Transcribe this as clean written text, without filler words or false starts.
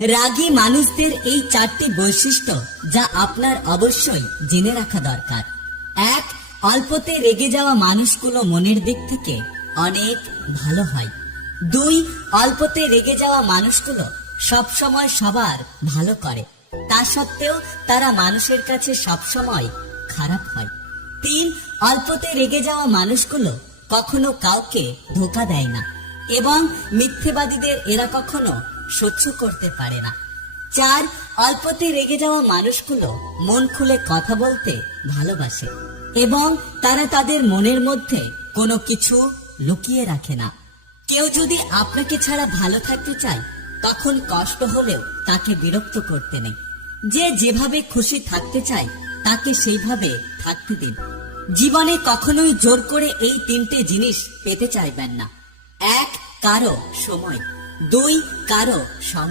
রাগী মানুষদের এই চারটি বৈশিষ্ট্য যা আপনার অবশ্যই জেনে রাখা দরকার। 1. অল্পতে রেগে যাওয়া মানুষগুলো মনের দিক থেকে অনেক ভালো হয়। 2. অল্পতে রেগে যাওয়া মানুষগুলো সবসময় সবার ভালো করে, তা সত্ত্বেও তারা মানুষের কাছে সবসময় খারাপ হয়। 3. অল্পতে রেগে যাওয়া মানুষগুলো কখনো কাউকে ধোঁকা দেয় না এবং মিথ্যেবাদীদের এরা কখনো সহ্য করতে পারে না। 4. অল্পতে রেগে যাওয়া মানুষগুলো মন খুলে কথা বলতে ভালোবাসে এবং তারা তাদের মনের মধ্যে কোনো কিছু লুকিয়ে রাখে না। কেউ যদি আপনাকে ছাড়া ভালো থাকতে চায়, তখন কষ্ট হলেও তাকে বিরক্ত করতে নেই। যে যেভাবে খুশি থাকতে চায় তাকে সেইভাবে থাকতে দিন। জীবনে কখনোই জোর করে এই তিনটে জিনিস পেতে চাইবেন না। 1. কারো সময়। 2. কারো সঙ্গ।